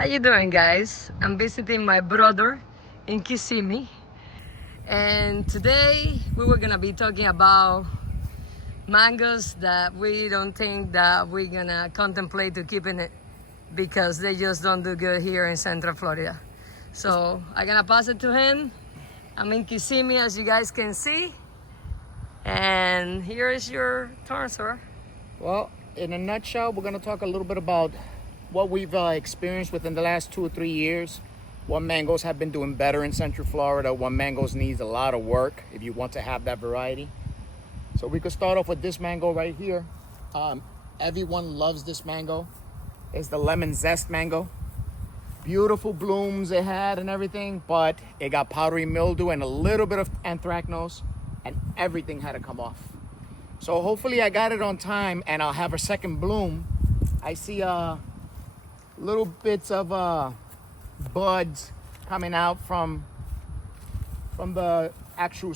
How you doing, guys? I'm visiting my brother in Kissimmee, and today we were gonna be talking about mangoes that we don't think that we're gonna contemplate to keeping it because they just don't do good here in Central Florida. So I'm gonna pass it to him. I'm in Kissimmee, as you guys can see, and here is your turn, sir. Well, in a nutshell, we're going to talk a little bit about what we've experienced within the last 2 or 3 years, what mangoes have been doing better in Central Florida, what mangoes needs a lot of work if you want to have that variety. So we could start off with this mango right here. Everyone loves this mango. It's the lemon zest mango. Beautiful blooms it had and everything, but it got powdery mildew and a little bit of anthracnose, and everything had to come off. So hopefully I got it on time and I'll have a second bloom. I see little bits of buds coming out from the actual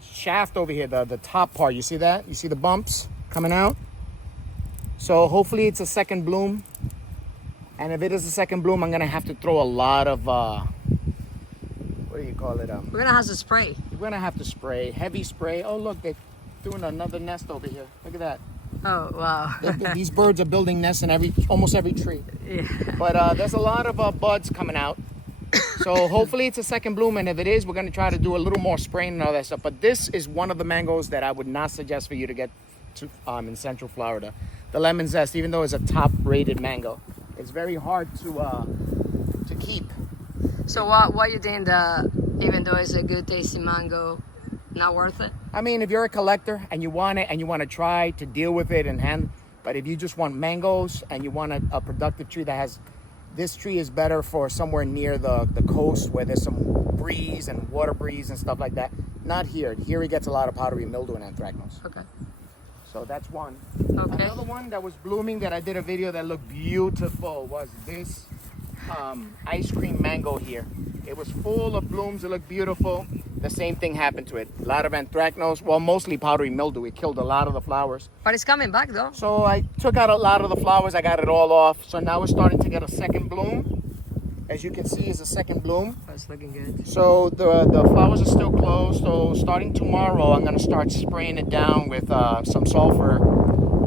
shaft over here, the top part. You see that? You see the bumps coming out? So hopefully it's a second bloom. And if it is a second bloom, I'm gonna have to throw a lot of what do you call it? We're gonna have to spray. We're gonna have to spray, heavy spray. Oh look, they're doing another nest over here. Look at that. Oh wow! These birds are building nests in almost every tree. Yeah. But there's a lot of buds coming out. So hopefully it's a second bloom, and if it is, we're gonna try to do a little more spraying and all that stuff. But this is one of the mangoes that I would not suggest for you to get to in Central Florida. The lemon zest, even though it's a top-rated mango, it's very hard to keep. So what you think that even though it's a good tasting mango, not worth it? I mean, if you're a collector and you want it and you want to try to deal with it but if you just want mangoes and you want a productive tree this tree is better for somewhere near the coast where there's some breeze and water breeze and stuff like that. Not here. Here it gets a lot of powdery mildew and anthracnose. Okay. So that's one. Okay. Another one that was blooming that I did a video that looked beautiful was this ice cream mango here. It was full of blooms. It looked beautiful. The same thing happened to it. A lot of anthracnose, well, mostly powdery mildew. It killed a lot of the flowers. But it's coming back though. So I took out a lot of the flowers. I got it all off. So now we're starting to get a second bloom. As you can see, it's a second bloom. Oh, it's looking good. So the flowers are still closed. So starting tomorrow, I'm going to start spraying it down with some sulfur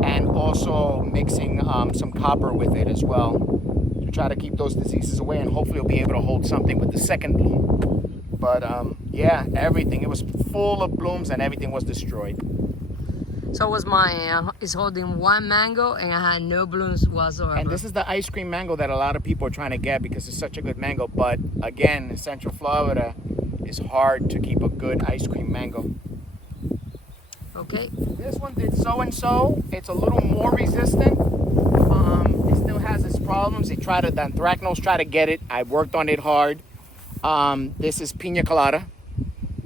and also mixing some copper with it as well to try to keep those diseases away, and hopefully we'll be able to hold something with the second bloom. But yeah, everything. It was full of blooms and everything was destroyed. So was mine. It's holding one mango and I had no blooms whatsoever. And this is the ice cream mango that a lot of people are trying to get because it's such a good mango. But again, in Central Florida, it's hard to keep a good ice cream mango. Okay. This one did so-and-so. It's a little more resistant. It still has its problems. The anthracnose tried to get it. I worked on it hard. This is Pina colada.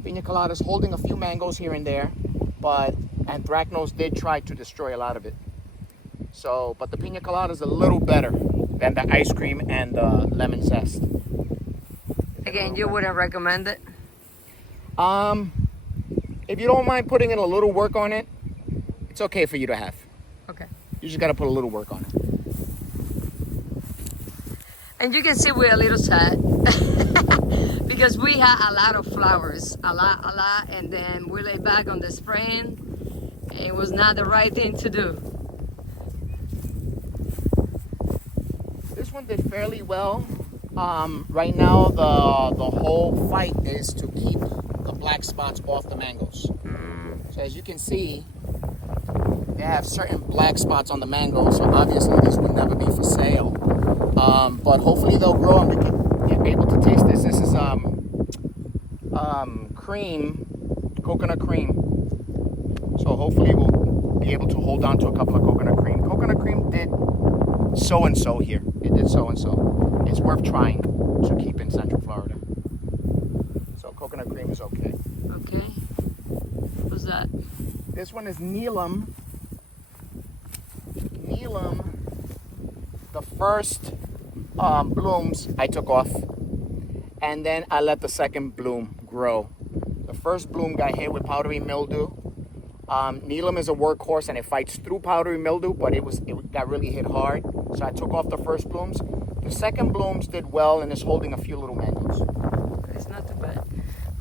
Pina colada is holding a few mangoes here and there, but anthracnose did try to destroy a lot of it. So, but the Pina colada is a little better than the ice cream and the lemon zest. Again, you wouldn't recommend it? If you don't mind putting in a little work on it, it's okay for you to have. Okay. You just got to put a little work on it. And you can see we're a little sad because we had a lot of flowers, a lot, and then we lay back on the spraying. It was not the right thing to do. This one did fairly well. Right now, the whole fight is to keep the black spots off the mangoes. So as you can see, they have certain black spots on the mangoes, so obviously this will never be for sale. But hopefully they'll grow and we can get able to taste this. This is cream, coconut cream. So hopefully we'll be able to hold on to a couple of coconut cream. Coconut cream did so-and-so here. It did so-and-so. It's worth trying to keep in Central Florida. So coconut cream is okay. Okay. What's that? This one is Neelam. Neelam, the first blooms I took off, and then I let the second bloom grow. The first bloom got hit with powdery mildew. Neelam is a workhorse and it fights through powdery mildew, but it got really hit hard. So I took off the first blooms. The second blooms did well and is holding a few little mangoes. It's not too bad.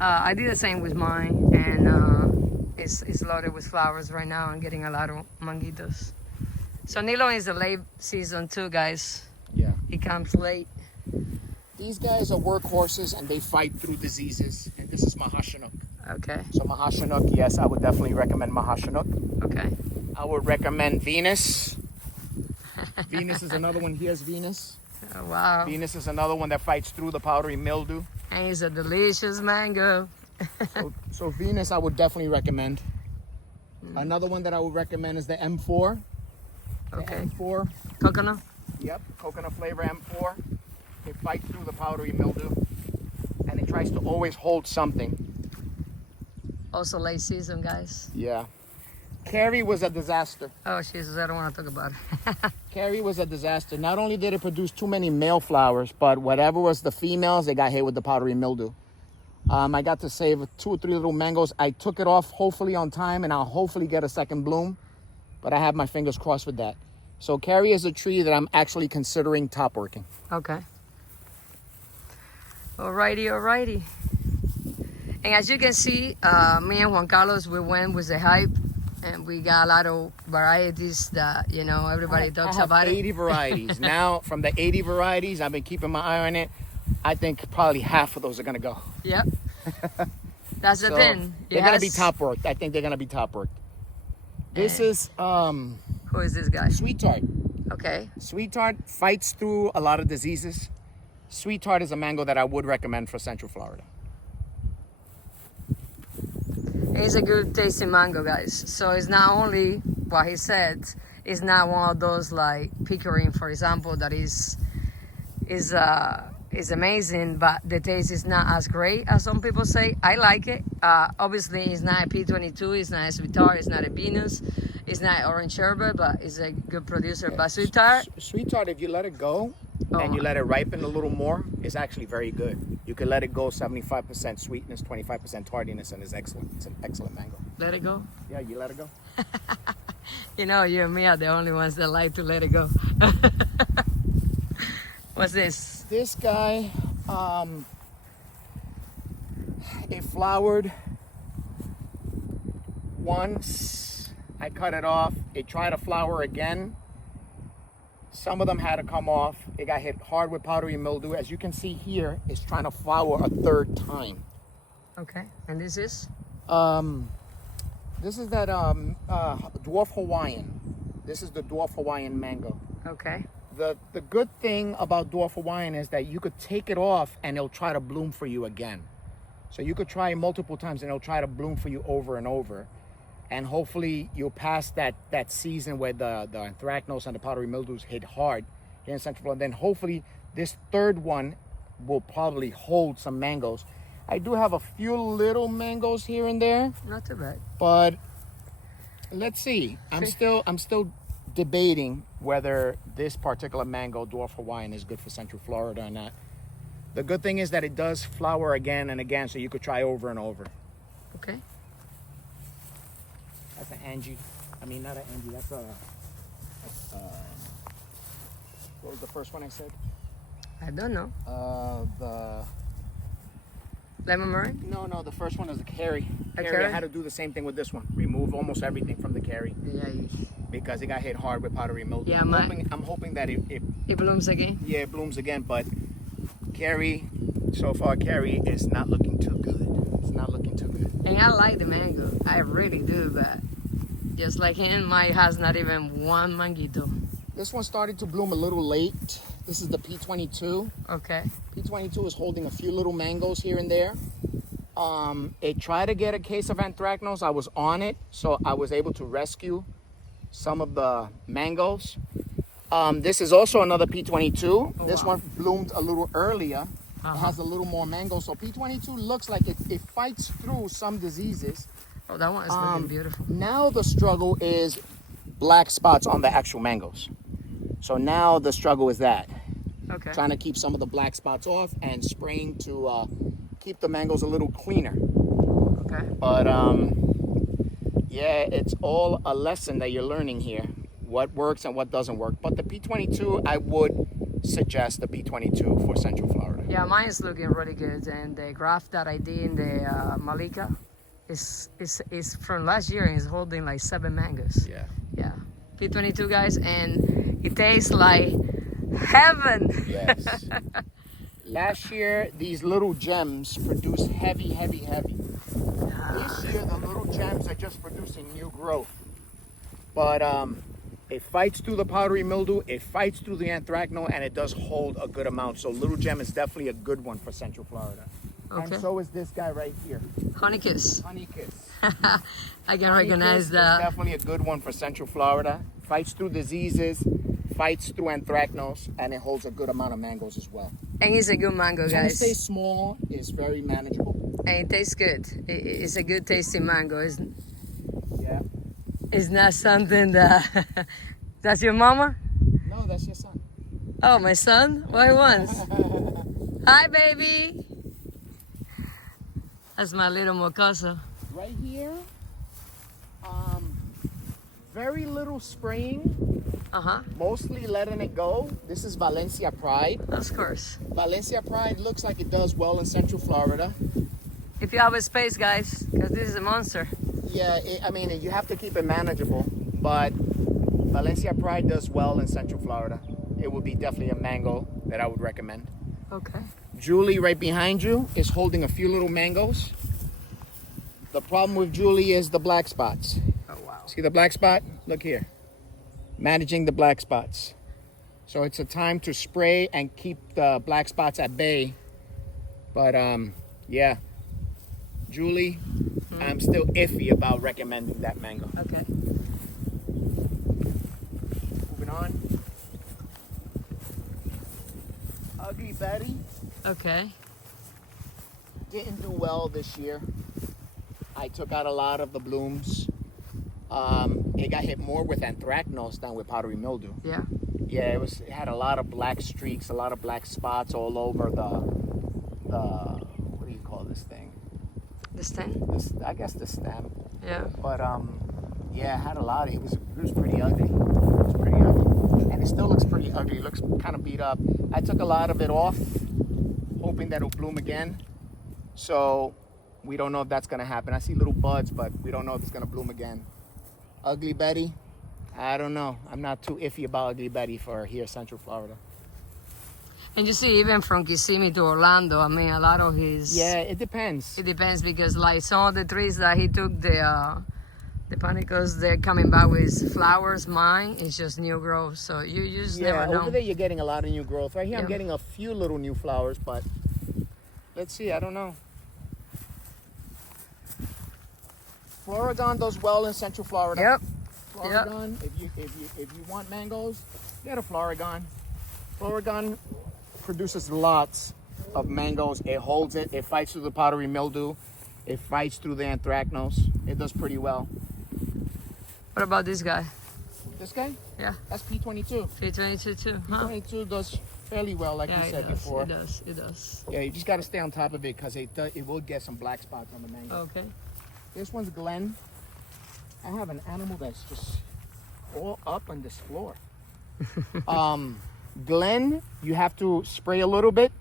I did the same with mine, and it's loaded with flowers right now. I'm getting a lot of manguitos. So Nilo is a late season too, guys. Yeah. He comes late. These guys are workhorses and they fight through diseases. And this is Mahashinook. Okay. So Mahashinook, yes, I would definitely recommend Mahashinook. Okay. I would recommend Venus. Venus is another one. Here's Venus. Oh, wow. Venus is another one that fights through the powdery mildew. And it's a delicious mango. So Venus I would definitely recommend. Another one that I would recommend is the M4. Okay. M4. Coconut? Yep, coconut flavor M4. It fights through the powdery mildew. And it tries to always hold something. Also late season, guys. Yeah. Carrie was a disaster. Oh, Jesus, I don't want to talk about it. Carrie was a disaster. Not only did it produce too many male flowers, but whatever was the females, they got hit with the powdery mildew. I got to save 2 or 3 little mangoes. I took it off hopefully on time, and I'll hopefully get a second bloom. But I have my fingers crossed with that. So Carrie is a tree that I'm actually considering top working. Okay. Alrighty, alrighty. And as you can see, me and Juan Carlos, we went with the hype. And we got a lot of varieties that, you know, everybody talks about 80 varieties. Now, from the 80 varieties, I've been keeping my eye on it. I think probably half of those are going to go. Yep. That's the thing. They're going to be top worked. I think they're going to be top worked. This is who is this guy? Sweet Tart. Okay. Sweet Tart fights through a lot of diseases. Sweet Tart is a mango that I would recommend for Central Florida. It's a good tasting mango, guys. So it's not only what he said, it's not one of those like pickering, for example, that is amazing, but the taste is not as great as some people say. I like it. Obviously, it's not a P22, it's not a Sweet Tart, it's not a Venus, it's not orange sherbet, but it's a good producer. Yeah. But Sweet Tart, Sweet Tart, if you let it go and you let it ripen a little more, is actually very good. You can let it go 75% sweetness, 25% tardiness, and it's excellent. It's an excellent mango. let it go. Yeah, you let it go. You know, you and me are the only ones that like to let it go. What's this? This guy, it flowered once. I cut it off. It tried to flower again. Some of them had to come off. It got hit hard with powdery mildew. As you can see here, it's trying to flower a third time. Okay, and this is? This is that Dwarf Hawaiian. This is the Dwarf Hawaiian mango. Okay. The good thing about Dwarf Hawaiian is that you could take it off and it'll try to bloom for you again. So you could try it multiple times and it'll try to bloom for you over and over. And hopefully you'll pass that season where the anthracnose and the powdery mildews hit hard here in Central Florida. Then hopefully this third one will probably hold some mangoes. I do have a few little mangoes here and there. Not too bad. But let's see. I'm still debating whether this particular mango, Dwarf Hawaiian, is good for Central Florida or not. The good thing is that it does flower again and again, so you could try over and over. Okay. That's an Angie. I mean, not an Angie. That's a. What was the first one I said? I don't know. The. Lemon meringue? No. The first one is a Carrie. Carrie? I had to do the same thing with this one. Remove almost everything from the Carrie Yeah. because it got hit hard with powdery mildew. Yeah, I'm hoping that it blooms again? yeah, it blooms again, but Carrie, so far Carrie is not looking too good. It's not looking too good. And I like the mango. I really do, but just like him, mine has not even one manguito. This one started to bloom a little late. This is the P22. Okay. P22 is holding a few little mangoes here and there. It tried to get a case of anthracnose. I was on it, so I was able to rescue some of the mangoes. This is also another P22. Oh, this wow. one bloomed a little earlier. It has a little more mango. So P22 looks like it fights through some diseases. Oh, that one is looking beautiful. Now the struggle is black spots on the actual mangoes. So now the struggle is that. Okay. Trying to keep some of the black spots off and spraying to keep the mangoes a little cleaner. Okay. But yeah, it's all a lesson that you're learning here what works and what doesn't work. But the P22, I would suggest the P22 for Central Florida. Yeah, mine is looking really good, and the graph that I did in the Malika is from last year and it's holding like 7 mangoes. Yeah. Yeah, P22 guys, and it tastes like heaven. Yes. Last year, these little gems produced heavy. This year, the little gems are just producing new growth. But it fights through the powdery mildew, it fights through the anthracnose, and it does hold a good amount. So little gem is definitely a good one for Central Florida. Okay. And so is this guy right here. Honey Kiss. Honey Kiss. I can recognize that. Definitely a good one for Central Florida. Fights through diseases, fights through anthracnose, and it holds a good amount of mangoes as well. And it's a good mango, When I guys. say small, it's very manageable. And it tastes good. It's a good tasting mango. Yeah. It's not something that... That's your mama? No, that's your son. Oh, my son? What he wants? Hi, baby. That's my little mocoso. Right here, very little spraying, Uh-huh. mostly letting it go. This is Valencia Pride. Of course. Valencia Pride looks like it does well in Central Florida. If you have a space, guys, because this is a monster. Yeah, I mean, you have to keep it manageable, but Valencia Pride does well in Central Florida. It would be definitely a mango that I would recommend. Okay. Julie, right behind you, is holding a few little mangoes. The problem with Julie is the black spots. Oh, wow. See the black spot? Look here. Managing the black spots. So it's a time to spray and keep the black spots at bay. But yeah, Julie, I'm still iffy about recommending that mango. Okay. Moving on. Ugly Betty Okay. didn't do well this year. I took out a lot of the blooms. It got hit more with anthracnose than with powdery mildew. Yeah. Yeah, it had a lot of black streaks, a lot of black spots all over the what do you call this thing? The stem? I guess the stem. Yeah. But yeah, it had a lot. It was pretty ugly. It was pretty ugly, and it still looks pretty ugly. It looks kind of beat up. I took a lot of it off, hoping that it'll bloom again. So we don't know if that's gonna happen. I see little buds, but we don't know if it's gonna bloom again. Ugly Betty, I don't know. I'm not too iffy about Ugly Betty for here, Central Florida. And you see, even from Kissimmee to Orlando, I mean, a lot of his... Yeah, it depends. It depends because, like, some of the trees that he took, the panicles, they're coming back with flowers. Mine is just new growth, so you just never know. Over there you're getting a lot of new growth. Right here I'm Yeah. getting a few little new flowers, but let's see, I don't know. Floragon does well in Central Florida. Yep. Floragon, if you want mangoes, get a Floragon. Floragon produces lots of mangoes. It holds it. It fights through the powdery mildew. It fights through the anthracnose. It does pretty well. What about this guy? This guy? Yeah. That's P22. P22 too, huh? P22 does fairly well, like Yeah, you said it does. before. It does. It does. Yeah, you just got to stay on top of it because it will get some black spots on the mango. Okay. This one's Glen. I have an animal that's just all up on this floor. Glen, you have to spray a little bit,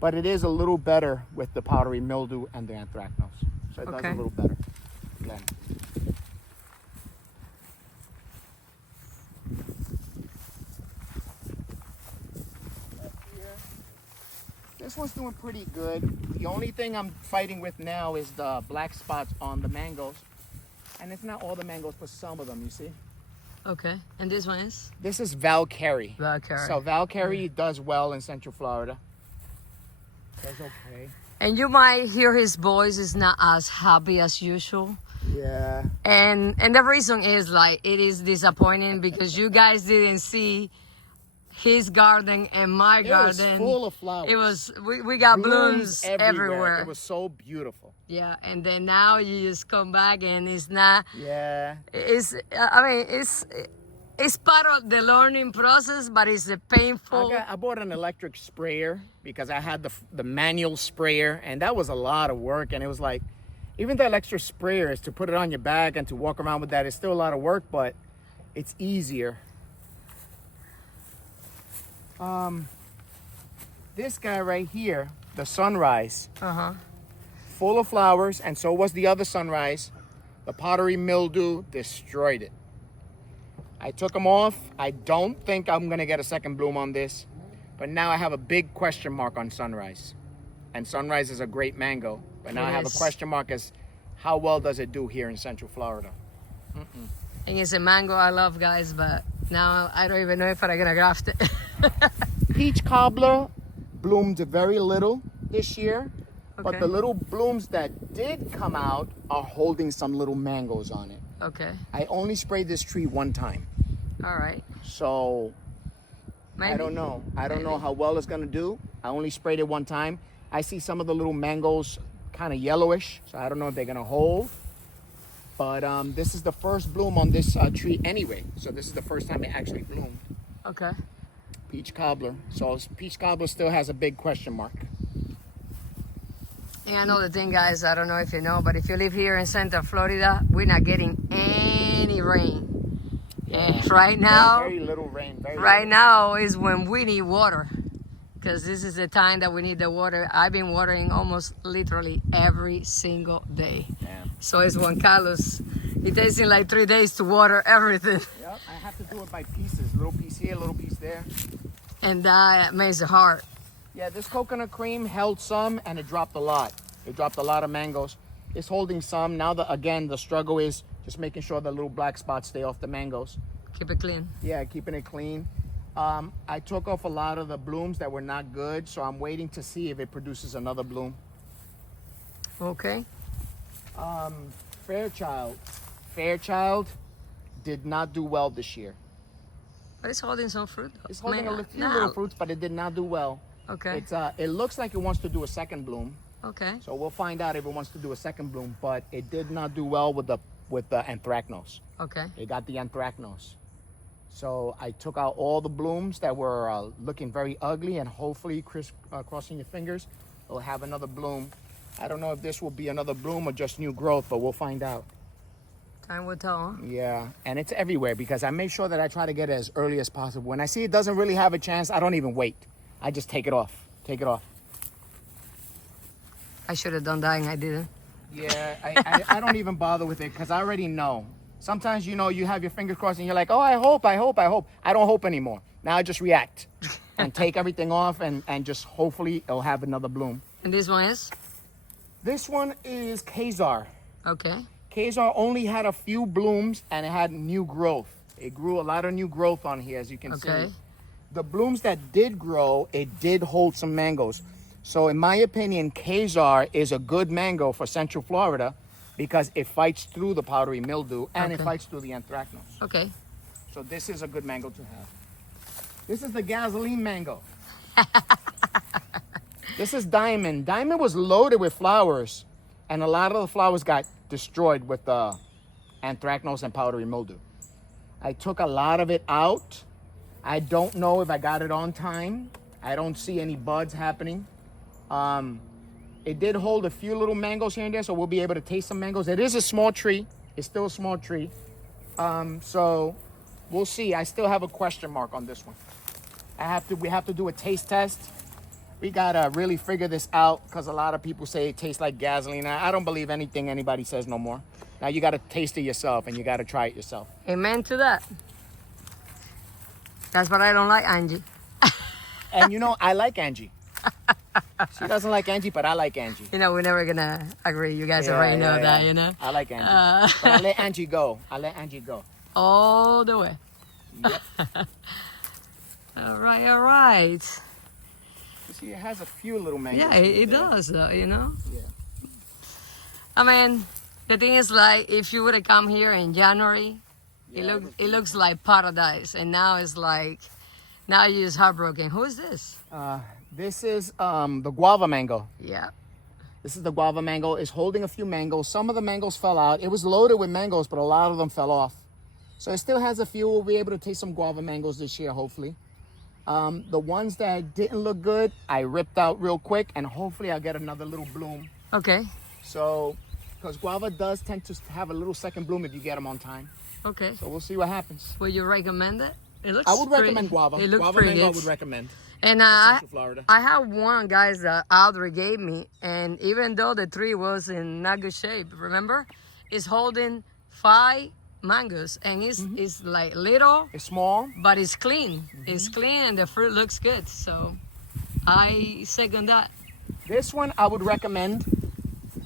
but it is a little better with the powdery mildew and the anthracnose. So it does Okay. a little better. Glen. This one's doing pretty good. The only thing I'm fighting with now is the black spots on the mangoes. And it's not all the mangoes, but some of them, you see? Okay. And this one is? This is Valkyrie. Valkyrie. So Valkyrie does well in Central Florida. Does okay. And you might hear his voice is not as happy as usual. Yeah. And the reason is, like, it is disappointing because you guys didn't see his garden and my garden. It was full of flowers. It was, we got blooms everywhere. It was so beautiful. Yeah, and then now you just come back and it's not, Yeah. it's part of the learning process, but it's a painful. I bought an electric sprayer because I had the manual sprayer, and that was a lot of work. And it was like, even the electric sprayer is to put it on your back and to walk around with that is still a lot of work, but it's easier This guy right here, the sunrise, Uh-huh. full of flowers, and so was the other sunrise. The powdery mildew destroyed it. I took them off. I don't think I'm gonna get a second bloom on this, but now I have a big question mark on sunrise. And sunrise is a great mango, but now I have a Yes. question mark as how well does it do here in Central Florida? And it's a mango I love, guys, but now I don't even know if I'm gonna graft it. Peach cobbler bloomed very little this year, but Okay. the little blooms that did come out are holding some little mangoes on it. Okay. I only sprayed this tree one time, All right. so Maybe. I don't know. I don't know Maybe. how well it's gonna do. I only sprayed it one time. I see some of the little mangoes kind of yellowish, so I don't know if they're gonna hold. But this is the first bloom on this tree anyway, so this is the first time it actually bloomed. Okay. Peach cobbler. So peach cobbler still has a big question mark. And another thing, guys, I don't know if you know, but if you live here in Central Florida, we're not getting any rain. And right now, very little rain. right now is when we need water, because this is the time that we need the water. I've been watering almost literally every single day. Yeah. So it's Juan Carlos. It takes him like 3 days to water everything. Yep, I have to do it by pieces. Little piece here, little piece there. And that makes it hard. Yeah, this coconut cream held some and it dropped a lot. It dropped a lot of mangoes. It's holding some. Now, again, the struggle is just making sure the little black spots stay off the mangoes. Keep it clean. Yeah, keeping it clean. I took off a lot of the blooms that were not good, so I'm waiting to see if it produces another bloom. Okay. Fairchild did not do well this year. But it's holding some fruit. It's holding a few no. little fruits, but it did not do well. Okay. It looks like it wants to do a second bloom, Okay. so we'll find out if it wants to do a second bloom. But it did not do well with the anthracnose. Okay. It got the anthracnose. So I took out all the blooms that were looking very ugly, and hopefully, crossing your fingers, it'll have another bloom. I don't know if this will be another bloom or just new growth, but we'll find out. Time will tell, huh? Yeah, and it's everywhere because I make sure that I try to get it as early as possible. When I see it doesn't really have a chance, I don't even wait. I just take it off. Take it off. I should have done that and I didn't. Yeah, I don't even bother with it because I already know. Sometimes, you know, you have your fingers crossed and you're like, oh, I hope. I don't hope anymore. Now I just react and take everything off and just hopefully it'll have another bloom. And this one is? This one is Kazar. Okay. Kazar only had a few blooms and it had new growth. It grew a lot of new growth on here, as you can Okay. see. The blooms that did grow, it did hold some mangoes. So in my opinion, Kazar is a good mango for Central Florida because it fights through the powdery mildew and it Okay. fights through the anthracnose. Okay. So this is a good mango to have. This is the gasoline mango. This is Diamond. Diamond was loaded with flowers and a lot of the flowers got destroyed with the anthracnose and powdery mildew. I took a lot of it out. I don't know if I got it on time. I don't see any buds happening. It did hold a few little mangoes here and there, so we'll be able to taste some mangoes. It is a small tree. It's still a small tree. So we'll see. I still have a question mark on this one. We have to do a taste test. We gotta really figure this out because a lot of people say it tastes like gasoline. I don't believe anything anybody says no more. Now you gotta taste it yourself and you gotta try it yourself. Amen to that. That's what I don't like, Angie. And you know, I like Angie. She doesn't like Angie, but I like Angie. You know, we're never gonna agree. You guys Yeah, already know yeah, that, yeah. you know? I like Angie. But I let Angie go. I let Angie go. All the way. Yep. All right, all right. You see, it has a few little mangoes. Yeah, here it and there. does, though, you know? Yeah. I mean, the thing is, like, if you would have come here in January, Yeah, it looks like paradise. And now it's like, now you're just heartbroken. Who is this? This is the guava mango. Yeah. This is the guava mango. It's holding a few mangoes. Some of the mangoes fell out. It was loaded with mangoes, but a lot of them fell off. So it still has a few. We'll be able to taste some guava mangoes this year, hopefully. The ones that didn't look good, I ripped out real quick, and hopefully I'll get another little bloom. Okay. So, because guava does tend to have a little second bloom if you get them on time. Okay. So we'll see what happens. Would you recommend it? It looks I would pretty, recommend guava. It looks Guava pretty mango I good. would recommend. And Central Florida. I have one, guys, that Audrey gave me, and even though the tree was in not good shape, remember, it's holding 5 mangoes, and it's like little, It's small. but it's clean. It's clean, and the fruit looks good. So I second that. This one I would recommend.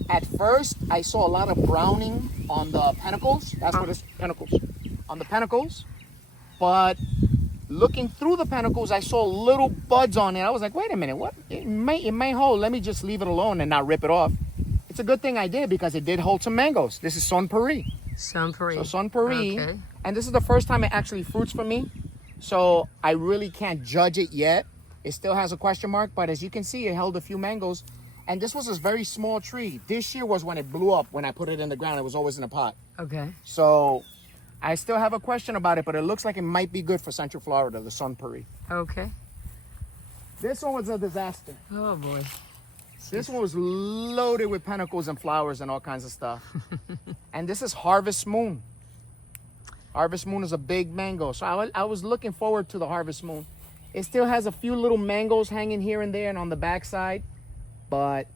At first, I saw a lot of browning on the panicles. That's what it's, panicles. On the panicles. But looking through the panicles, I saw little buds on it. I was like, wait a minute, what? It may hold. Let me just leave it alone and not rip it off. It's a good thing I did because it did hold some mangoes. This is Son Paris. Son Paris. So Son Paris. Okay. And this is the first time it actually fruits for me. So I really can't judge it yet. It still has a question mark, but as you can see, it held a few mangoes. And this was a very small tree. This year was when it blew up, when I put it in the ground. It was always in a pot. Okay. So I still have a question about it, but it looks like it might be good for Central Florida, the Son Paris. Okay. This one was a disaster. Oh boy. This one was loaded with panicles and flowers and all kinds of stuff. And this is Harvest Moon. Harvest Moon is a big mango. So I was looking forward to the Harvest Moon. It still has a few little mangoes hanging here and there and on the backside, but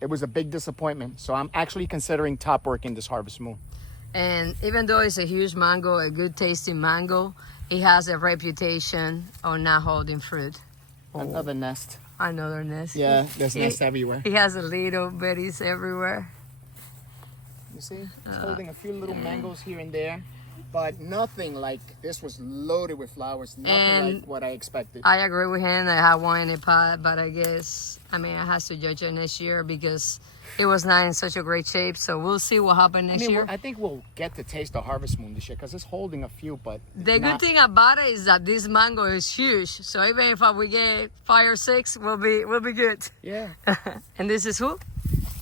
it was a big disappointment. So I'm actually considering top working this Harvest Moon. And even though it's a huge mango, a good tasting mango, it has a reputation of not holding fruit. Another nest. Another nest. Yeah, there's nests everywhere. He has a little berries everywhere. You see? It's holding a few little mangoes here and there, but nothing like this was loaded with flowers. Nothing like what I expected. I agree with him. I have one in a pot, but I guess, I have to judge it next year because it was not in such a great shape. So we'll see what happens next year. I think we'll get to taste the Harvest Moon this year because it's holding a few, but the good thing about it is that this mango is huge. So even if we get 5 or 6, we'll be good. Yeah. And this is who?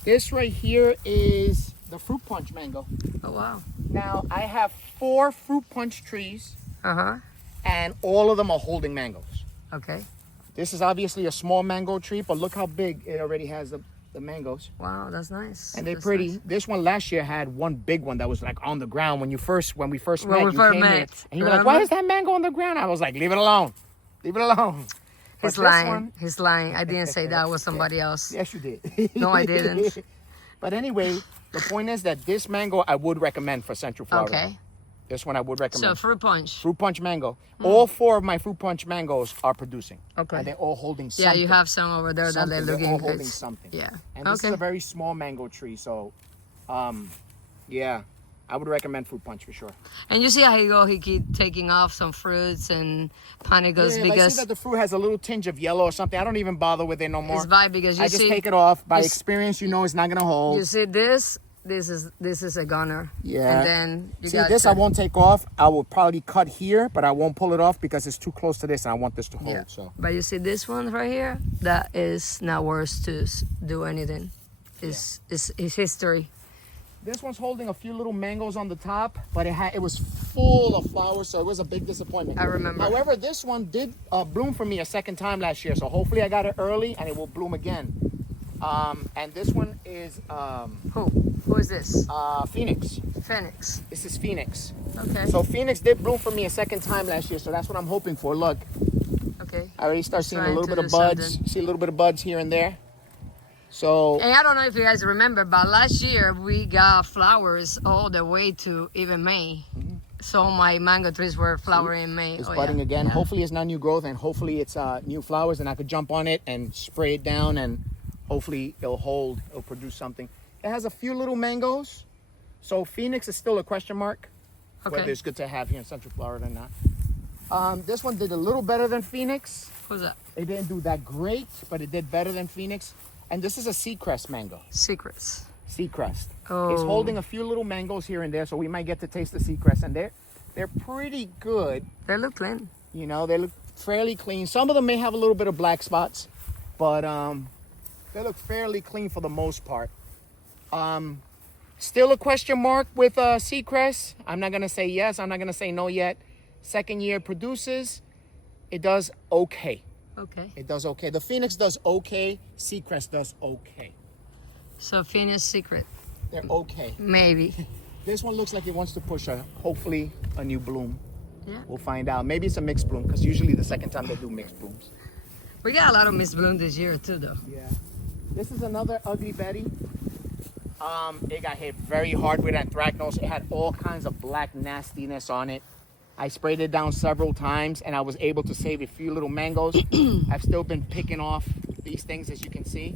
This right here is the fruit punch mango. Oh wow. Now I have 4 fruit punch trees, Uh-huh. and all of them are holding mangoes. Okay. This is obviously a small mango tree, but look how big it already has the mangoes. Wow, that's nice. And they're That's pretty. nice. This one last year had one big one that was like on the ground when we first met. When we You first came here, met, and you were like, remember? "Why is that mango on the ground?" I was like, "Leave it alone, leave it alone." But He's this lying. one- He's lying. I didn't say that was somebody else. Yes, you did. No, I didn't. But anyway, the point is that this mango I would recommend for Central Florida. Okay. This one I would recommend. So fruit punch. Fruit punch mango. All 4 of my fruit punch mangoes are producing. Okay. And they're all holding Yeah, something. you have some over there that something. they're They're looking all good. holding something. Yeah. And this Okay. is a very small mango tree, so yeah, I would recommend fruit punch for sure. And you see how he keep taking off some fruits and panicles Yeah, if I see because that the fruit has a little tinge of yellow or something, I don't even bother with it no more. it's bad because you I see just take it off. By you s- experience, you know it's not gonna hold. you see this is a gunner. Yeah. And then you See, got this I won't take off. I will probably cut here, but I won't pull it off because it's too close to this and I want this to hold. Yeah. So But you see this one right here, that is not worth to do anything. It's history. this one's holding a few little mangoes on the top, but it was full of flowers, so it was a big disappointment. I remember. However, this one did bloom for me a second time last year, so hopefully I got it early and it will bloom again. And this one is Who is this? Phoenix. Phoenix. This is Phoenix. Okay. So Phoenix did bloom for me a second time last year, so that's what I'm hoping for. Look, Okay. I already start seeing a Trying little to bit of do buds. something. See a little bit of buds here and there. So And I don't know if you guys remember, but last year we got flowers all the way to even May. So my mango trees were flowering in May. it's Oh, budding yeah. again. Yeah. Hopefully it's not new growth, and hopefully it's new flowers, and I could jump on it and spray it down, and hopefully it'll hold. It'll produce something. It has a few little mangoes. So Phoenix is still a question mark. Okay. Whether it's good to have here in Central Florida or not. This one did a little better than Phoenix. Who's that? It didn't do that great, but it did better than Phoenix. And this is a seacrest mango. Secrets. Seacrest. Oh. It's holding a few little mangoes here and there, so we might get to taste the seacrest. And they're pretty good. They look clean. You know, they look fairly clean. Some of them may have a little bit of black spots, but they look fairly clean for the most part. Still a question mark with seacrest. I'm not gonna say yes. I'm not gonna say no yet. Second year produces. It does okay. Okay. It does okay. The Phoenix does okay. Seacrest does okay. So Phoenix secret. They're okay. Maybe. This one looks like it wants to push hopefully a new bloom. Yeah. We'll find out. Maybe it's a mixed bloom because usually the second time they do mixed blooms. We got a lot of mixed bloom this year too, though. Yeah. This is another ugly Betty. It got hit very hard with anthracnose. It had all kinds of black nastiness on it. I sprayed it down several times and I was able to save a few little mangoes. I've still been picking off these things, as you can see,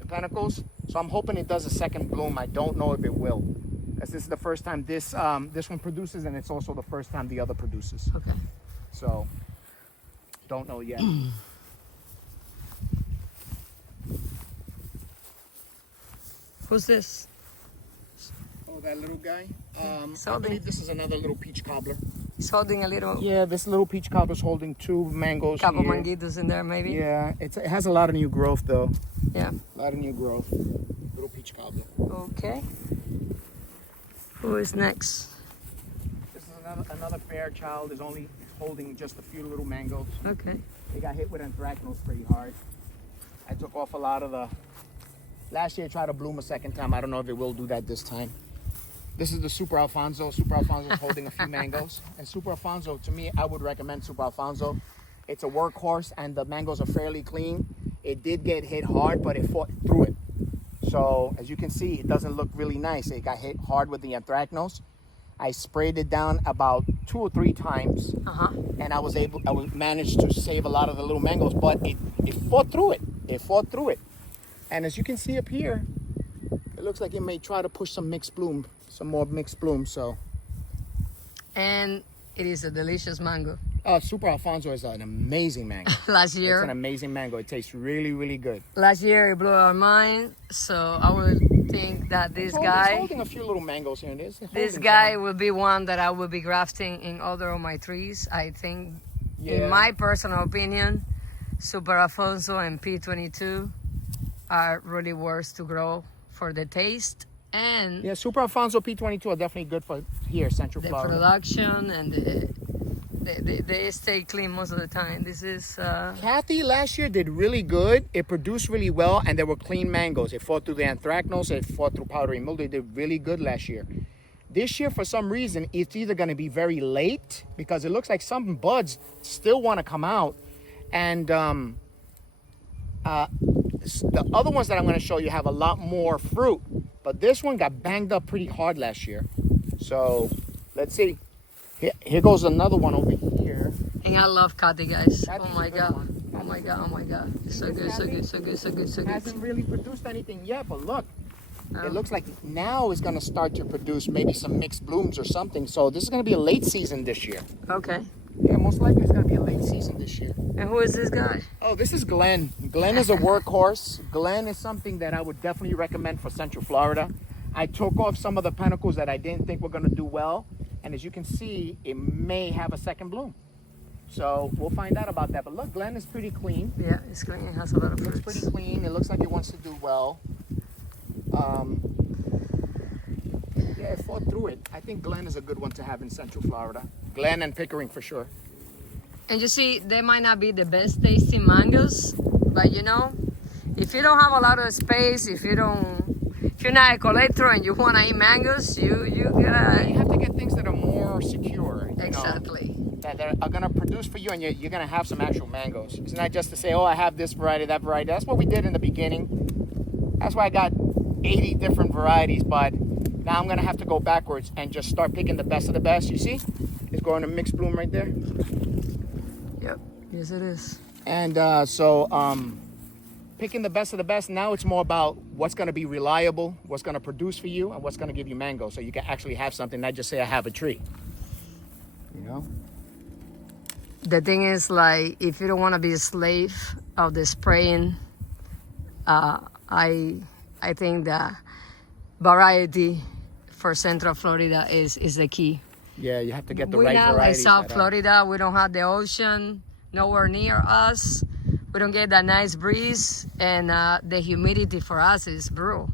the panicles. So I'm hoping it does a second bloom. I don't know if it will, because this is the first time this one produces, and it's also the first time the other produces. Okay. So don't know yet. Who's this? Oh, that little guy. I holding- believe this is another little peach cobbler. He's holding a little Yeah, this little peach cobbler's holding 2 mangoes couple here. manguitos in there, maybe. Yeah, it has a lot of new growth though. Yeah. A lot of new growth. Little peach cobbler. Okay. Who is next? This is another fair child. Is only holding just a few little mangoes. Okay. They got hit with anthracnose pretty hard. I took off a lot of the. Last year I tried to bloom a second time. I don't know if it will do that this time. This is the Super Alphonso. Super Alphonso is holding a few mangoes. And Super Alphonso, to me, I would recommend Super Alphonso. It's a workhorse and the mangoes are fairly clean. It did get hit hard, but it fought through it. So as you can see, it doesn't look really nice. It got hit hard with the anthracnose. I sprayed it down about 2 or 3 times. And I managed to save a lot of the little mangoes, but it fought through it. It fought through it. And as you can see up here, it looks like it may try to push some mixed bloom, some more mixed bloom. So, And it is a delicious mango. Super Alphonso is an amazing mango. Last It's year, an amazing mango. It tastes really, really good. it blew our mind. So I would think that this He's guy, holding a few little mangoes here and there. this guy will be one that I will be grafting in other of my trees. I think, in my personal opinion, Super Alfonso and P22 are really worth to grow for the taste and Yeah, Super Alphonso P22 are definitely good for here, Central the Florida. production, and they stay clean most of the time. This is Kathy last year did really good. It produced really well, and there were clean mangoes. It fought through the anthracnose. It fought through powdery mildew. It did really good last year. This year, for some reason, it's either going to be very late because it looks like some buds still want to come out, and the other ones that I'm going to show you have a lot more fruit. But this one got banged up pretty hard last year. So let's see. Here goes another one over here. and I love Kathy, guys. Kathy's Oh my a good god. one. Oh my god. Oh my god. It's so good, so good, so good, so good, so good. Hasn't really produced anything yet, but look. Oh. It looks like now it's going to start to produce maybe some mixed blooms or something. So this is going to be a late season this year. Okay. Yeah, most likely it's going to be a late season this year. And who is this guy? Oh, this is Glenn. Glenn is a workhorse. Glenn is something that I would definitely recommend for Central Florida. I took off some of the panicles that I didn't think were going to do well. And as you can see, it may have a second bloom. So we'll find out about that. But look, Glenn is pretty clean. Yeah, it's clean. It has a lot of It looks fruits. pretty clean. It looks like it wants to do well. Yeah, it fought through it. I think Glenn is a good one to have in Central Florida. Glenn and Pickering for sure. And you see, they might not be the best tasting mangoes, but you know, if you don't have a lot of space, if you're not a collector and you want to eat mangoes, you You gotta have to get things that are more secure. You know, exactly. that are going to produce for you, and you're going to have some actual mangoes. It's not just to say, oh, I have this variety, that variety. That's what we did in the beginning. That's why I got 80 different varieties, but now I'm going to have to go backwards and just start picking the best of the best. You see? It's growing a mixed bloom right there. Yep. Yes, it is. And picking the best of the best, now it's more about what's going to be reliable, what's going to produce for you, and what's going to give you mango, so you can actually have something, not just say I have a tree. You know? The thing is, like, if you don't want to be a slave of the spraying, I think that variety for Central Florida is the key. Yeah, you have to get the We're right not like varieties. South that are- Florida. We don't have the ocean nowhere near us. We don't get that nice breeze, and the humidity for us is brutal.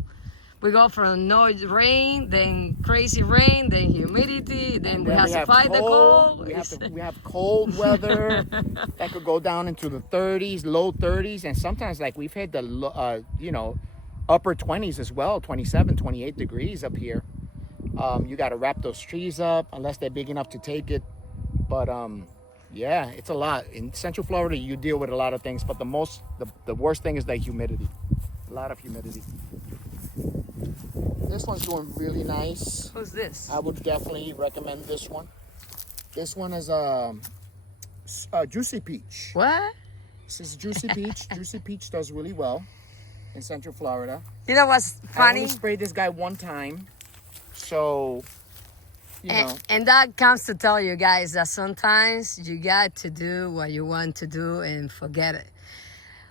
We go from no rain, then crazy rain, then humidity, then we have to fight the cold. We have cold weather that could go down into the 30s, low 30s, and sometimes like we've had the upper 20s as well, 27, 28 degrees up here. You got to wrap those trees up unless they're big enough to take it. But yeah, it's a lot. In Central Florida, you deal with a lot of things, but the worst thing is the humidity. A lot of humidity. This one's doing really nice. Who's this? I would definitely recommend this one. This one is a Juicy Peach. What? This is Juicy Peach. Juicy Peach does really well in Central Florida. You know what's I funny? only sprayed this guy one time, so you know. And that comes to tell you guys that sometimes you got to do what you want to do and forget it.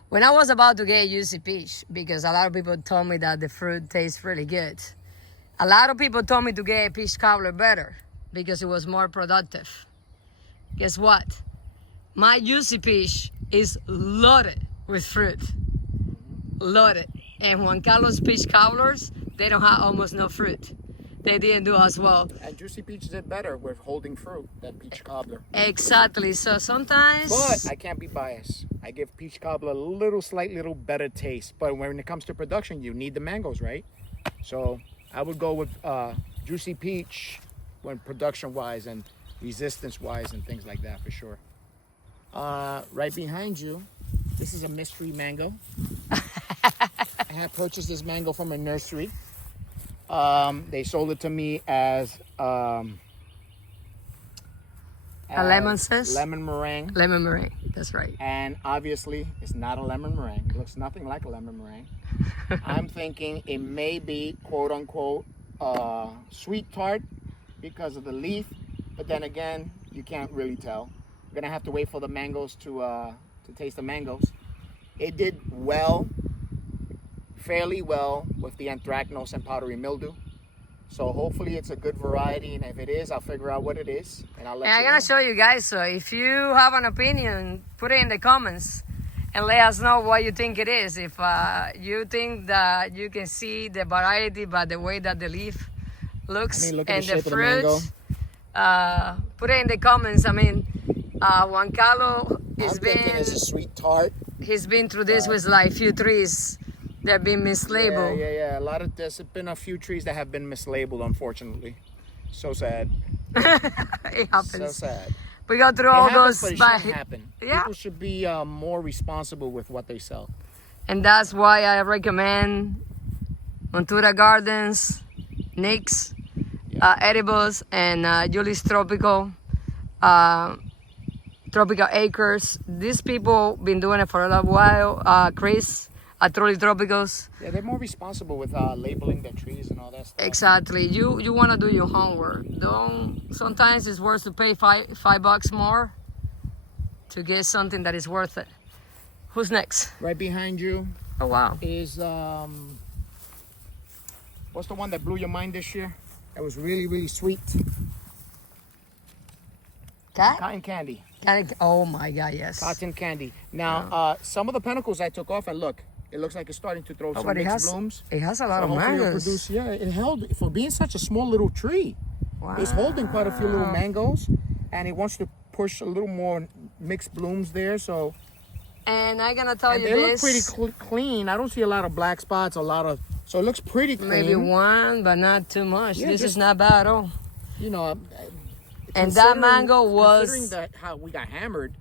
When I was about to get Juicy Peach, because a lot of people told me that the fruit tastes really good, a lot of people told me to get peach cobbler better because it was more productive. Guess what? My Juicy Peach is loaded with fruit. Loaded. And Juan Carlos peach cobblers, they don't have almost no fruit. They didn't do as well. And Juicy Peach did better with holding fruit than peach cobbler. Exactly. So sometimes... But I can't be biased. I give peach cobbler a slight little better taste. But when it comes to production, you need the mangoes, right? So I would go with Juicy Peach when production-wise and resistance-wise and things like that for sure. Right behind you, this is a mystery mango. I had purchased this mango from a nursery. They sold it to me as a lemon zest? lemon meringue. Lemon meringue, that's right. And obviously, it's not a lemon meringue. It looks nothing like a lemon meringue. I'm thinking it may be, quote unquote, sweet tart because of the leaf. But then again, you can't really tell. We're gonna have to wait for the mangoes to taste the mangoes. It did well, fairly well with the anthracnose and powdery mildew. So hopefully it's a good variety, and if it is, I'll figure out what it is, and I'll let And you I'm know. gonna show you guys, so if you have an opinion, put it in the comments and let us know what you think it is. If you think that you can see the variety by the way that the leaf looks I mean, look at and the the shape of the mango. fruit, put it in the comments. I mean, Juan Carlo I'm thinking it's a sweet tart. he's been through this with like few trees that have been mislabeled. Yeah. There's been a few trees that have been mislabeled, unfortunately. So sad. It happens. So sad. We go through It all happens, those but it by shouldn't happen. Yeah. People should be more responsible with what they sell. And that's why I recommend Montura Gardens, Nick's, Edibles, and Julie's Tropical Acres. These people been doing it for a while. Chris at Trolley Tropicals. Yeah, they're more responsible with labeling their trees and all that stuff. Exactly. You want to do your homework. Sometimes it's worth to pay $5 more to get something that is worth it. Who's next? Right behind you Oh wow. is what's the one that blew your mind this year? That was really sweet. Cat? Cotton candy. Oh my God, yes. Cotton candy. Now, some of the peduncles I took off, and look, it looks like it's starting to throw some But mixed blooms. it has a lot of Hopefully it'll mangoes. produce, it held, for being such a small little tree, Wow. it's holding quite a few little mangoes, and it wants to push a little more mixed blooms there, so. And I'm gonna tell And you they this. look pretty clean. I don't see a lot of black spots, so it looks pretty clean. Maybe one, but not too much. Yeah, This just- is not bad at all. You know, And that considering- mango was. Considering how we got hammered,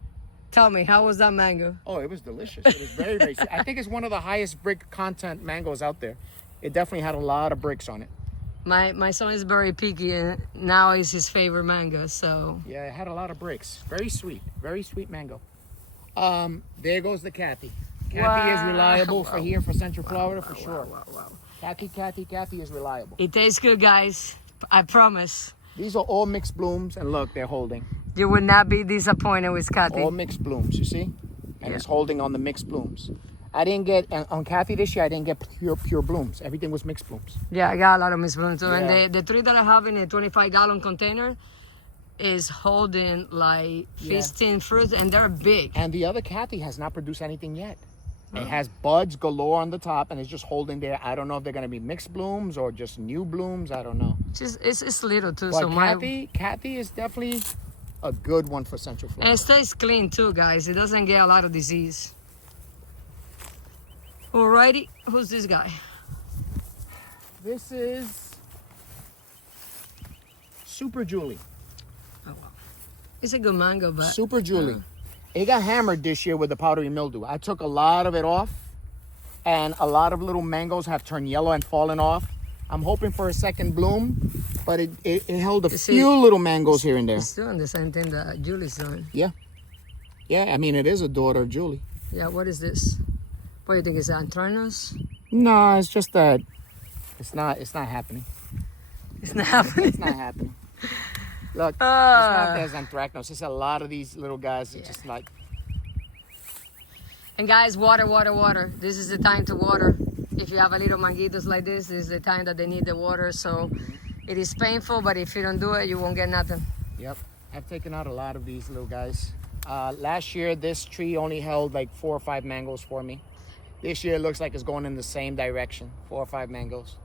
Tell me, how was that mango? oh, it was delicious. It was very sweet. I think it's one of the highest brick content mangoes out there. It definitely had a lot of bricks on it. My son is very picky, and now it's his favorite mango. So Yeah, it had a lot of bricks. Very sweet mango. There goes the Kathy. Kathy is reliable for here for Central Florida for sure. wow. Kathy is reliable. It tastes good, guys. I promise. These are all mixed blooms, and look, they're holding. You will not be disappointed with Kathy. All mixed blooms, you see? And it's holding on the mixed blooms. I didn't get, on Kathy this year, I didn't get pure blooms. Everything was mixed blooms. Yeah, I got a lot of Miss Bloom too. Yeah. And the tree that I have in a 25-gallon container is holding like 15 fruits, and they're big. And the other Kathy has not produced anything yet. It has buds galore on the top, and it's just holding there. I don't know if they're going to be mixed blooms or just new blooms. I don't know. It's little too. But So Kathy is definitely a good one for Central Florida. and it stays clean too, guys. It doesn't get a lot of disease. Alrighty, who's this guy? This is Super Julie. Oh wow. It's a good mango, but Super Julie. It got hammered this year with the powdery mildew. I took a lot of it off, and a lot of little mangoes have turned yellow and fallen off. I'm hoping for a second bloom, but it held a few little mangoes here and there. It's doing the same thing that Julie's doing. Yeah. Yeah, I mean, it is a daughter of Julie. Yeah, what is this? What do you think? Is that anthracnose? No, it's just that it's not happening. It's not happening. It's not happening. Look, it's not there's anthracnose. It's a lot of these little guys that just like. And guys, water, water, water. This is the time to water. If you have a little manguitos like this is the time that they need the water. So it is painful, but if you don't do it, you won't get nothing. Yep, I've taken out a lot of these little guys. Last year, this tree only held like 4 or 5 mangoes for me. This year, it looks like it's going in the same direction, 4 or 5 mangoes.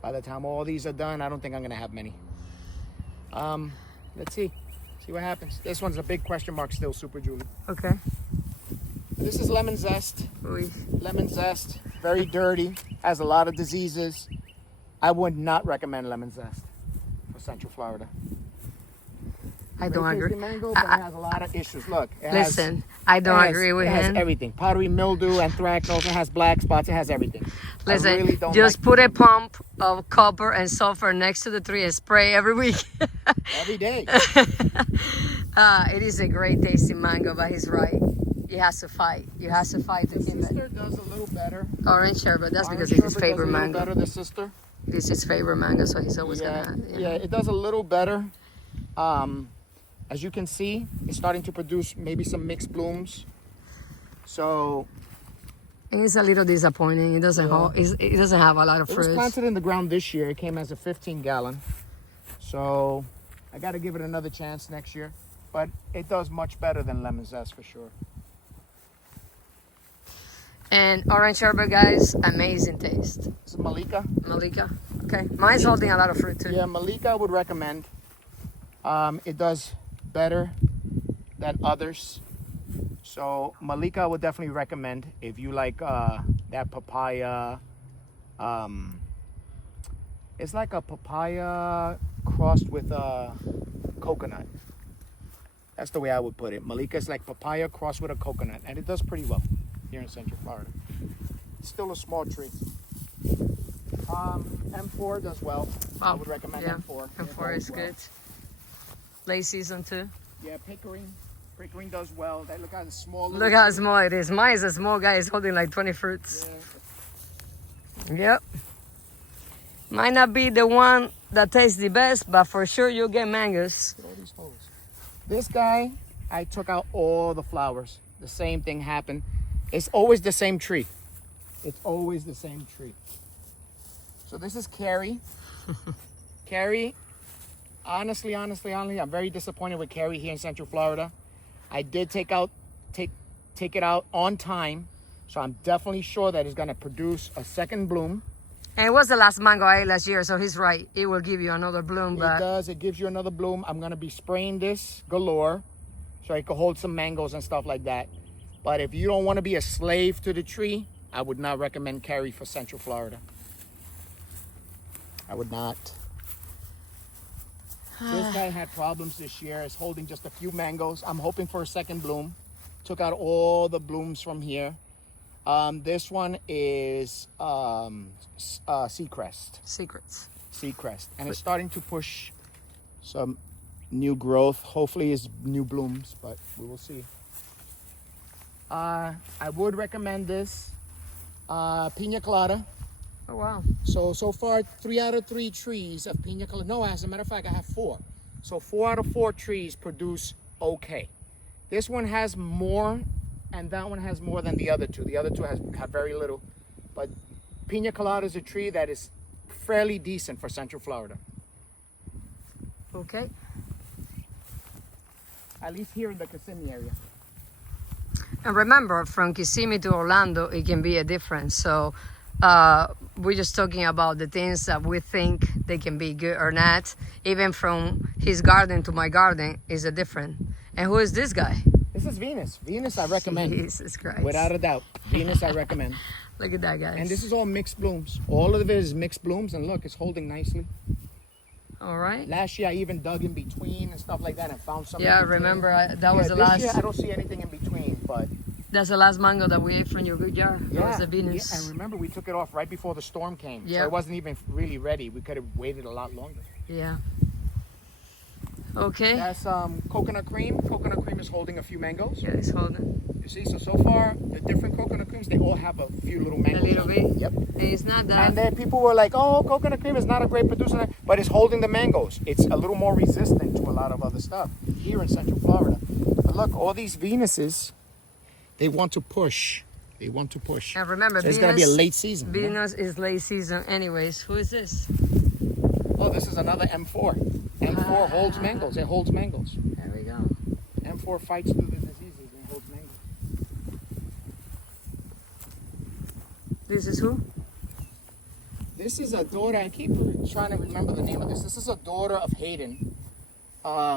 By the time all these are done, I don't think I'm gonna have many. Let's see what happens. This one's a big question mark still, Super Julie. Okay. This is lemon zest. Oui. Lemon zest, very dirty, has a lot of diseases. I would not recommend lemon zest for Central Florida. I don't Very agree. tasty mango, but it has a lot of issues. Look, Listen, I don't agree with him. It has him. everything. Powdery mildew, anthracnose, it has black spots, it has everything. Listen, I really don't just like put a pump of copper and sulfur next to the tree and spray every week. every day. It is a great tasting mango, but he's right. You have to fight. You have to fight to The keep sister it. does a little better. Orange sherbet, that's because Orange it's his sherbet favorite does a little mango. better, the sister. It's his favorite mango, so he's always gonna. Yeah, it does a little better. As you can see, it's starting to produce maybe some mixed blooms. So And it's a little disappointing. It doesn't it doesn't have a lot of it was fruit. planted in the ground this year. It came as a 15-gallon. So I got to give it another chance next year. But it does much better than lemon zest for sure. And orange sherbet, guys, amazing taste. This is Malika. Malika. Okay, mine's holding a lot of fruit too. Yeah, Malika I would recommend. It does better than others. So Malika I would definitely recommend if you like that papaya. It's like a papaya crossed with a coconut. That's the way I would put it. Malika is like papaya crossed with a coconut, and it does pretty well here in Central Florida. It's still a small tree. M4 does well. I would recommend M4. M4 is well. good. Late season too. Yeah, Pickering. Pickering does well. They look how small. Look how small it is. Mine is a small guy. It's holding like 20 fruits. Yeah. Yep. Might not be the one that tastes the best, but for sure you'll get mangoes. Look at all these holes. This guy, I took out all the flowers. The same thing happened. It's always the same tree. It's always the same tree. So this is Carrie. Carrie, honestly, I'm very disappointed with Carrie here in Central Florida. I did take it out on time, so I'm definitely sure that it's gonna produce a second bloom. And it was the last mango I ate last year, so he's right. It will give you another bloom, It but does. It gives you another bloom. I'm gonna be spraying this galore, so it can hold some mangoes and stuff like that. But if you don't want to be a slave to the tree, I would not recommend Carrie for Central Florida. I would not. This guy had problems this year. It's holding just a few mangoes. I'm hoping for a second bloom. Took out all the blooms from here. This one is seacrest. Seacrest. And it's starting to push some new growth. Hopefully it's new blooms, but we will see. I would recommend this Pina colada. oh wow. So far, 3 out of 3 trees of Pina colada. No, as a matter of fact, I have 4. So 4 out of 4 trees produce okay. This one has more, and that one has more than the other 2. The other 2 have very little. But Pina colada is a tree that is fairly decent for Central Florida. Okay. At least here in the Kissimmee area. And remember, from Kissimmee to Orlando, it can be a difference. So we're just talking about the things that we think they can be good or not. Even from his garden to my garden is a different. And who is this guy? This is Venus. Venus I recommend. Jesus Christ. Without a doubt. Venus I recommend. Look at that, guys. And this is all mixed blooms. All of it is mixed blooms, and look, it's holding nicely. All right. Last year I even dug in between and stuff like that and found some. Yeah, I in between. remember that was the this last. year I don't see anything in between, but That's the last mango that we ate from your good jar. That was the yeah. Venus. And remember we took it off right before the storm came, Yeah. so it wasn't even really ready. We could have waited a lot longer. Yeah. Okay. That's coconut cream. Coconut cream is holding a few mangoes. Yeah, it's holding. You see, so far the different coconut creams, they all have a few little mangoes. A little on bit. it. Yep. It's not that. And then people were like, "Oh, coconut cream is not a great producer," but it's holding the mangoes. It's a little more resistant to a lot of other stuff here in Central Florida. But look, all these Venuses, they want to push. They want to push. And remember, So it's gonna be a late season. Venus is late season, anyways. Who is this? Oh, this is another M4. M4 holds mangoes. It holds mangoes. There we go. M4 fights through the diseases and holds mangoes. This is who? This is a daughter. I keep trying to remember the name of this. This is a daughter of Hayden. I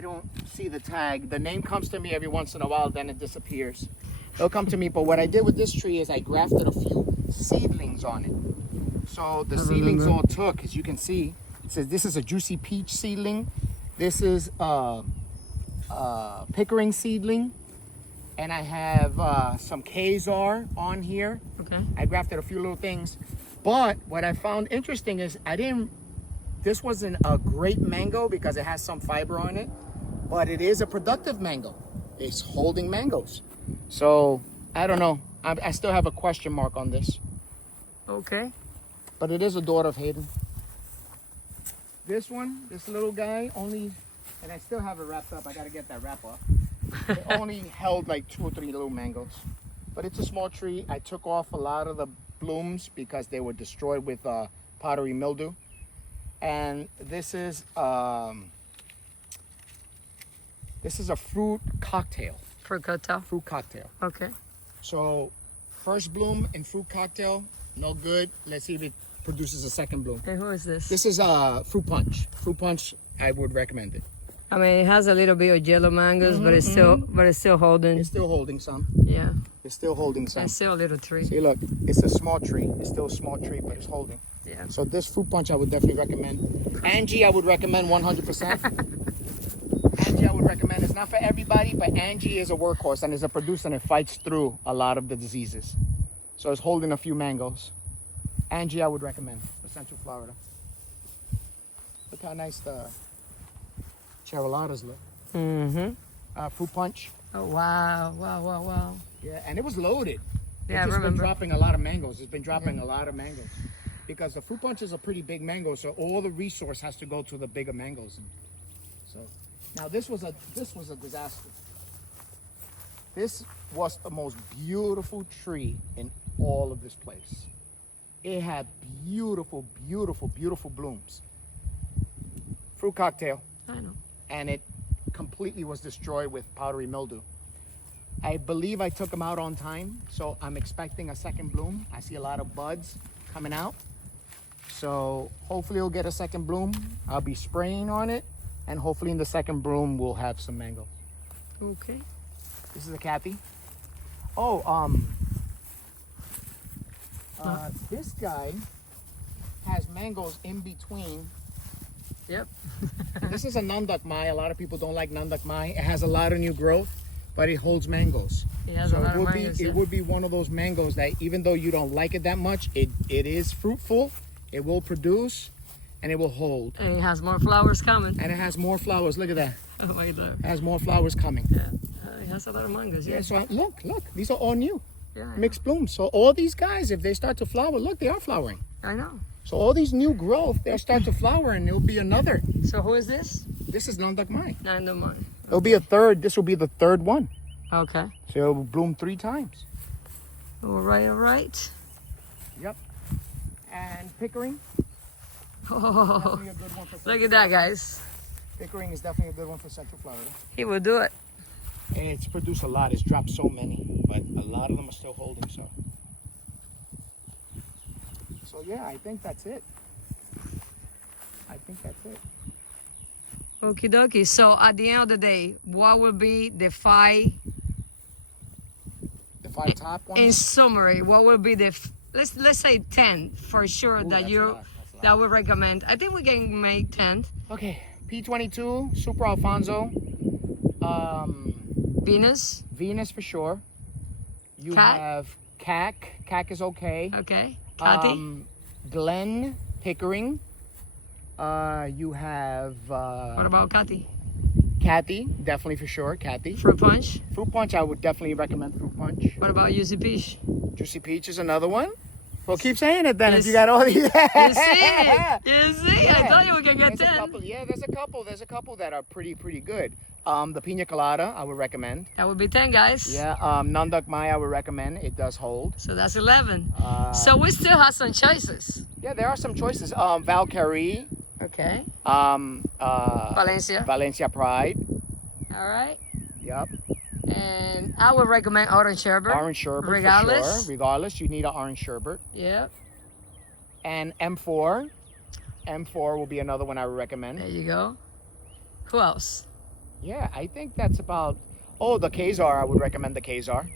don't see the tag. The name comes to me every once in a while, then it disappears. It'll come to me. But what I did with this tree is I grafted a few seedlings on it. So the seedlings all took, as you can see. It says this is a juicy peach seedling. This is pickering seedling. And I have some Kazar on here. Okay. I grafted a few little things. But what I found interesting is this wasn't a great mango because it has some fiber on it, but it is a productive mango. It's holding mangoes. So I don't know. I still have a question mark on this. Okay. But it is a daughter of Hayden. This one, this little guy only, and I still have it wrapped up. I gotta get that wrap off. It only held like 2 or 3 little mangoes. But it's a small tree. I took off a lot of the blooms because they were destroyed with powdery mildew. And this is a fruit cocktail. For cocktail. Fruit cocktail. Okay. So first bloom in fruit cocktail, no good. Let's see if it produces a second bloom. And who is this? This is fruit punch. Fruit punch, I would recommend it. I mean, it has a little bit of yellow mangoes, but it's still holding. It's still holding some. Yeah. It's still holding some. It's still a little tree. See, look, it's a small tree. It's still a small tree, but it's holding. Yeah. So this fruit punch I would definitely recommend. Angie, I would recommend 100%. Angie, I would recommend. It's not for everybody, but Angie is a workhorse and is a producer and it fights through a lot of the diseases. So it's holding a few mangoes. Angie, I would recommend for Central Florida. Look how nice the Charoladas look. Mm-hmm. Fruit punch. Oh, wow. Wow, wow, wow. Yeah, and it was loaded. Yeah, I It's just been remember. dropping a lot of mangoes. It's been dropping a lot of mangoes. Because the fruit punch is a pretty big mango, so all the resource has to go to the bigger mangoes. And so now this was a disaster. This was the most beautiful tree in all of this place. It had beautiful, beautiful, beautiful blooms. Fruit cocktail. I know. And it completely was destroyed with powdery mildew. I believe I took them out on time, so I'm expecting a second bloom. I see a lot of buds coming out. So hopefully it'll get a second bloom. I'll be spraying on it, and hopefully in the second bloom we'll have some mango. Okay. This is a Kathy. Oh, this guy has mangoes in between. Yep. This is a nandak mai. A lot of people don't like nandak mai. It has a lot of new growth, but it holds mangoes. It has a lot of mangoes. It would be one of those mangoes that even though you don't like it that much, it is fruitful, it will produce, and it will hold. And it has more flowers coming. And it has more flowers. Look at that. Oh my God. It has more flowers coming. Yeah. It has a lot of mangoes. Yeah. Yeah, so look. These are all new. Yeah. Mixed blooms. So all these guys, if they start to flower, look, they are flowering. I know. So all these new growth, they'll start to flower and there'll be another. So who is this? This is nandak mai. Nandak. It'll be a third. This will be the third one. Okay. So it will bloom 3 times. All right. All right. Yep. And pickering. Oh, Definitely a good one for look at that, guys. Pickering is definitely a good one for Central Florida. He will do it. And it's produced a lot. It's dropped so many, but a lot of them are still holding. So yeah, I think that's it. Okie dokie. So at the end of the day, what will be the 5? The 5 top ones. In summary, what will be the let's say 10 for sure Ooh, that that's you a lot. that we recommend. I think we can make 10. Okay, P22, Super Alphonso, Venus. Venus for sure. You Cat. have CAC. CAC is okay. Okay. Cathy. Glen, Pickering. You have What about Cathy? Kathy, definitely for sure. Kathy. Fruit punch. Fruit punch, I would definitely recommend fruit punch. What about Juicy Peach? Juicy peach is another one. Well, keep saying it then. You If you got all these. You see it? You see? I Yeah. told you we can get There's 10. a couple. Yeah, there's a couple that are pretty good. The Pina colada, I would recommend. That would be 10, guys. Yeah, nandak I would recommend. It does hold. So that's 11. So we still have some choices. Yeah, there are some choices. Carrie. Okay. Valencia. Valencia Pride. All right. Yep. And I would recommend orange sherbet. Orange sherbet Regardless. for sure. Regardless, you need an orange sherbet. Yep. And M4. M4 will be another one I would recommend. There you go. Who else? Yeah, I think that's about... Oh, the Kazar. I would recommend the Kazar.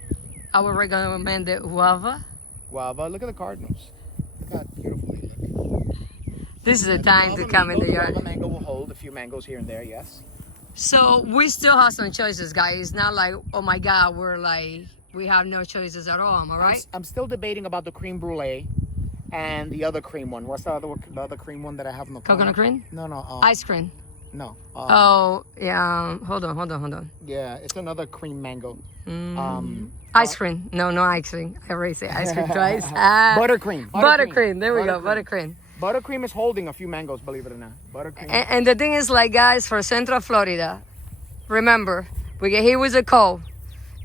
I would recommend the Guava. Guava. Look at the cardinals. Look how beautiful they look. This is the time to come in the yard. Guava mango will hold a few mangoes here and there, yes. So we still have some choices, guys. It's not like, oh my God, we have no choices at all, am I right? I'm still debating about the cream brulee and the other cream one. What's the other cream one that I have in the corner? Coconut cream? No. Ice cream. No. Oh, yeah. Hold on. Yeah, it's another cream mango. Ice cream. No ice cream. I already say ice cream twice. Buttercream. Buttercream. There we go. Buttercream. Buttercream is holding a few mangoes, believe it or not. Buttercream. And the thing is, like, guys, for Central Florida, remember, we get hit with the cold,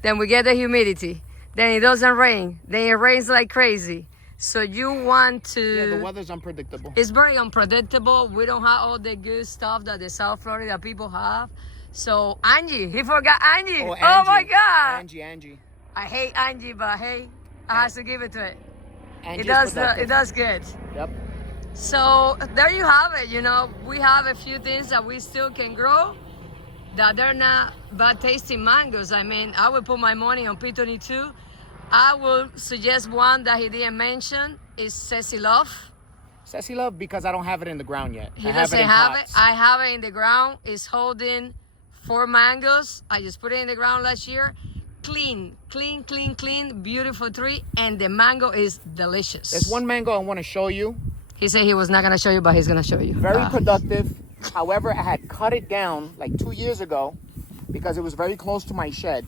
then we get the humidity, then it doesn't rain, then it rains like crazy. So you want to... Yeah, the weather's unpredictable. It's very unpredictable. We don't have all the good stuff that the South Florida people have. So Angie, he forgot Angie. Oh, Angie. Oh my God. Angie. I hate Angie, but hey, I have to give it to it. Angie's It does good. Yep. So there you have it. You know, we have a few things that we still can grow that they're not bad tasting mangoes. I mean, I would put my money on P22. I would suggest one that he didn't mention is Sassy Love. Sassy Love, because I don't have it in the ground yet. He doesn't have it. I have it in the ground. It's holding 4 mangoes. I just put it in the ground last year. Clean, beautiful tree, and the mango is delicious. There's one mango I want to show you. He said he was not gonna show you, but he's gonna show you. Very productive. However, I had cut it down like 2 years ago because it was very close to my shed.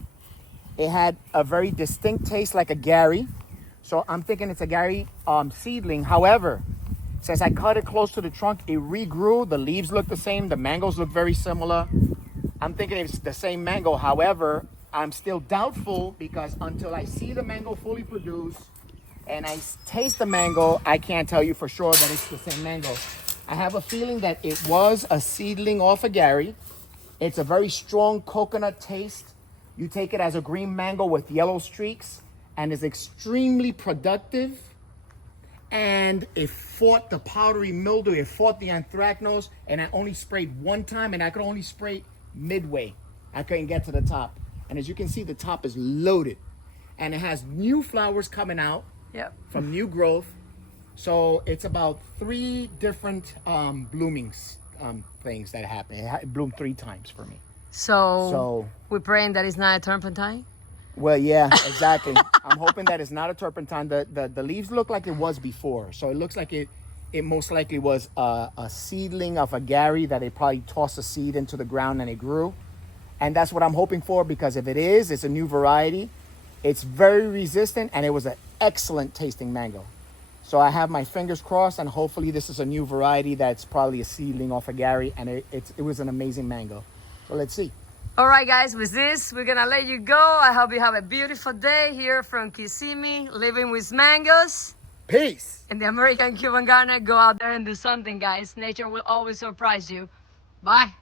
It had a very distinct taste like a Gary. So I'm thinking it's a Gary seedling. However, since I cut it close to the trunk, it regrew. The leaves look the same. The mangoes look very similar. I'm thinking it's the same mango. However, I'm still doubtful because until I see the mango fully produced and I taste the mango, I can't tell you for sure that it's the same mango. I have a feeling that it was a seedling off a Gary. It's a very strong coconut taste. You take it as a green mango with yellow streaks and is extremely productive. And it fought the powdery mildew, it fought the anthracnose, and I only sprayed one time, and I could only spray midway. I couldn't get to the top. And as you can see, the top is loaded. And it has new flowers coming out from new growth. So it's about 3 different bloomings things that happen. It bloomed 3 times for me. So we're praying that it's not a turpentine? Well, yeah, exactly. I'm hoping that it's not a turpentine. The leaves look like it was before. So it looks like it most likely was a seedling of a Gary that they probably tossed a seed into the ground and it grew. And that's what I'm hoping for, because if it is, it's a new variety. It's very resistant, and it was an excellent tasting mango. So I have my fingers crossed, and hopefully this is a new variety that's probably a seedling off a Gary, and it was an amazing mango. So let's see. All right, guys, with this, we're gonna let you go. I hope you have a beautiful day here from Kissimmee, living with mangoes. Peace. In the American Cuban garden, go out there and do something, guys. Nature will always surprise you. Bye.